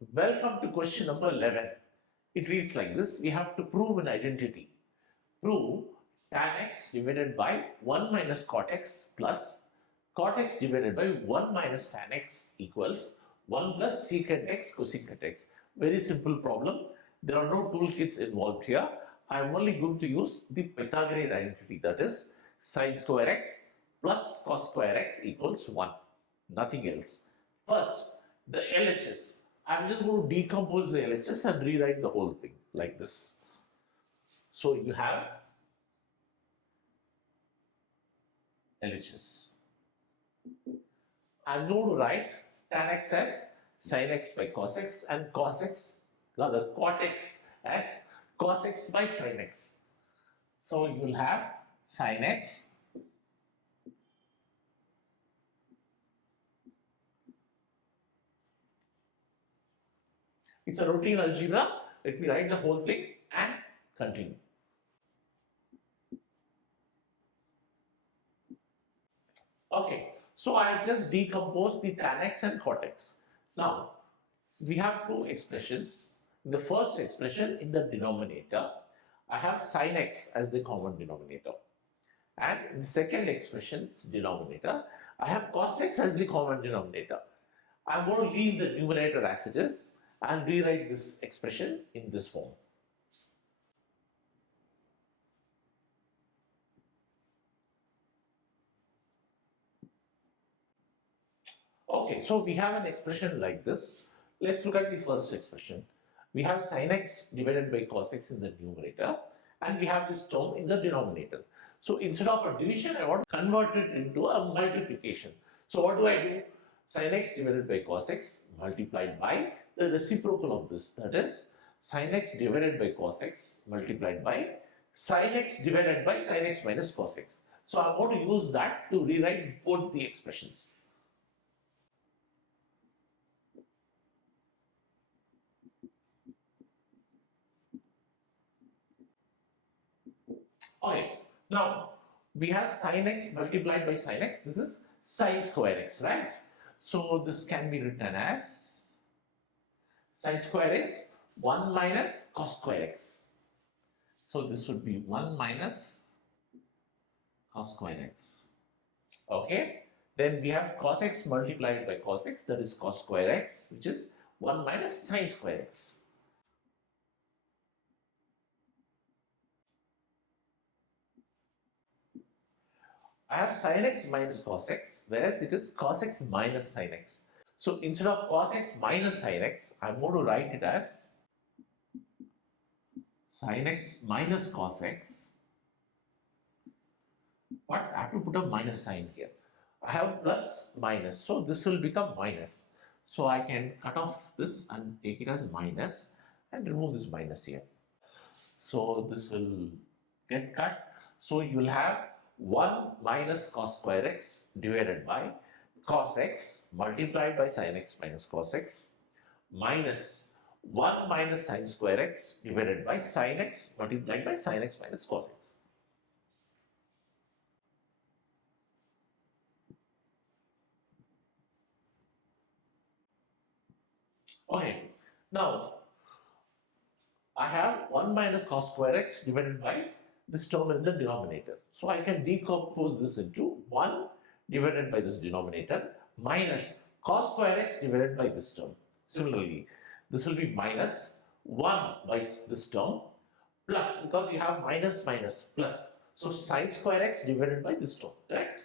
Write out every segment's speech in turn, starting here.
Welcome to question number 11. It reads like this. We have to prove an identity. Prove tan x divided by 1 minus cot x plus cot x divided by 1 minus tan x equals 1 plus secant x cosecant x. Very simple problem. There are no toolkits involved here. I am only going to use the Pythagorean identity, that is sin square x plus cos square x equals 1. Nothing else. First, the LHS. I'm just going to decompose the LHS and rewrite the whole thing like this. So you have LHS. I'm going to write tan x as sin x by cos x and cot x as cos x by sin x. So you will have sin x It's a routine algebra. Let me write the whole thing and continue. Okay, so I have just decomposed the tan x and cot x. Now, we have two expressions. In the first expression, in the denominator, I have sin x as the common denominator. And in the second expression's denominator, I have cos x as the common denominator. I'm going to leave the numerator as it is and rewrite this expression in this form. Okay, so we have an expression like this. Let's look at the first expression. We have sin x divided by cos x in the numerator and we have this term in the denominator. So instead of a division, I want to convert it into a multiplication. So what do? Sin x divided by cos x multiplied by the reciprocal of this, that is sin x divided by cos x multiplied by sin x divided by sin x minus cos x. So I'm going to use that to rewrite both the expressions. Okay, now we have sin x multiplied by sin x. This is sin square x, right? So this can be written as sin square is 1 minus cos square x. So this would be 1 minus cos square x. Okay, then we have cos x multiplied by cos x, that is cos square x, which is 1 minus sin square x. I have sin x minus cos x, whereas it is cos x minus sin x. So instead of cos x minus sin x, I'm going to write it as sin x minus cos x. But I have to put a minus sign here. I have plus minus, so this will become minus. So I can cut off this and take it as minus and remove this minus here. So this will get cut. So you will have 1 minus cos square x divided by cos x multiplied by sin x minus cos x minus 1 minus sin square x divided by sin x multiplied by sin x minus cos x. Okay, now I have 1 minus cos square x divided by this term in the denominator. So I can decompose this into 1 divided by this denominator minus cos square x divided by this term. Similarly, this will be minus 1 by this term plus, because we have minus minus plus. So sin square x divided by this term, correct?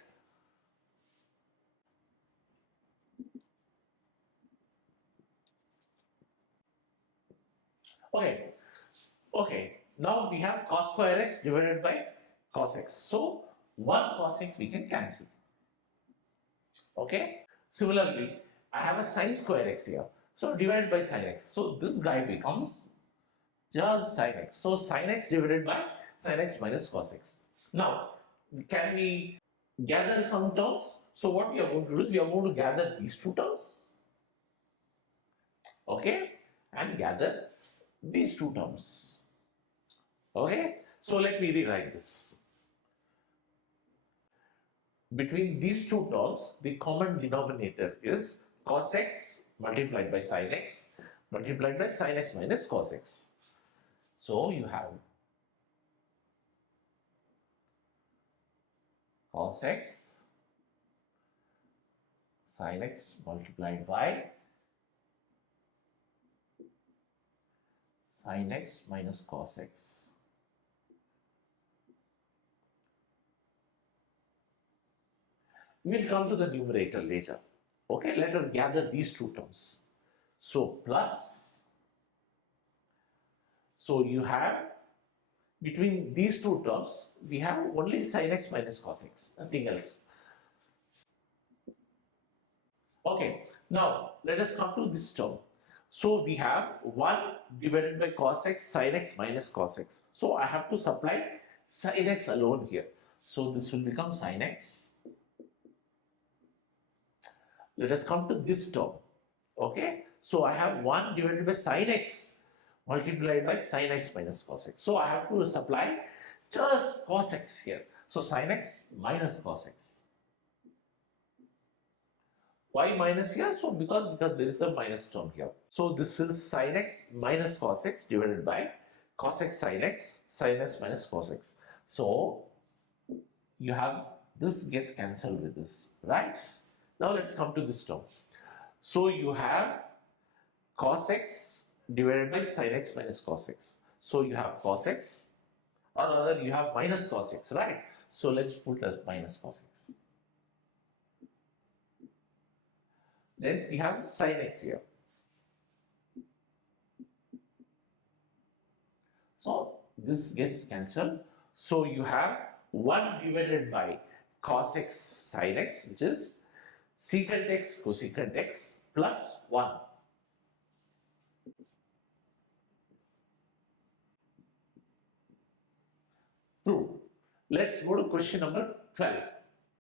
Okay. Now we have cos square x divided by cos x. So 1 cos x we can cancel. Okay. Similarly, I have a sin square x here. So divided by sin x. So this guy becomes just sin x. So sin x divided by sin x minus cos x. Now, can we gather some terms? So what we are going to do is we are going to gather these two terms. Okay. And gather these two terms. Okay, so let me rewrite this. Between these two terms, the common denominator is cos x multiplied by sin x multiplied by sin x minus cos x. So you have cos x sin x multiplied by sin x minus cos x. We will come to the numerator later. Okay, let us gather these two terms. So plus, so you have between these two terms, we have only sin x minus cos x, nothing else. Okay, now let us come to this term. So we have 1 divided by cos x sin x minus cos x. So I have to supply sin x alone here. So this will become sin x. Let us come to this term. Okay, so I have 1 divided by sin x multiplied by sin x minus cos x. So I have to supply just cos x here. So sin x minus cos x. Why minus here? So because there is a minus term here. So this is sin x minus cos x divided by cos x sin x minus cos x. So you have this gets cancelled with this, right? Now let's come to this term. So you have cos x divided by sin x minus cos x. So you have cos x, or rather you have minus cos x, right? So let's put as minus cos x. Then we have sin x here. So this gets cancelled. So you have 1 divided by cos x sin x, which is secant x cosecant x plus 1. True. Let's go to question number 12.